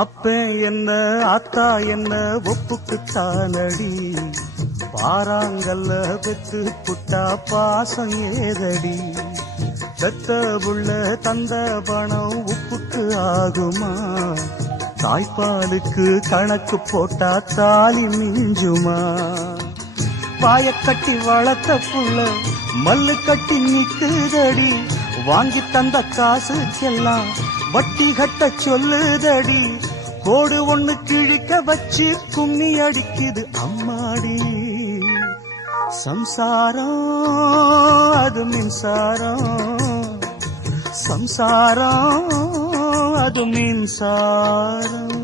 அப்ப என்ன ஆத்தா என்ன ஒப்புக்குத்தானடி, பாறாங்கல்ல பெத்து புட்டா பாசம் ஏதடி, பெத்த புள்ள தந்த பணம் உப்புக்கு ஆகுமா, தாய்ப்பாலுக்கு கணக்கு போட்டா தாலி மிஞ்சுமா, பாயக்கட்டி வளர்த்த புள்ள மல்லு கட்டி நிக்குதடி, வாங்கி தந்த காசுக்கெல்லாம் வட்டி கட்ட சொல்லுதடி, கோடு ஒண்ணு கிழிக்க வச்சு கும்மி அடிக்குது அம்மாடி, சம்சாரம் அது மின்சாரம், சம்சாரம் அது மின்சாரம்.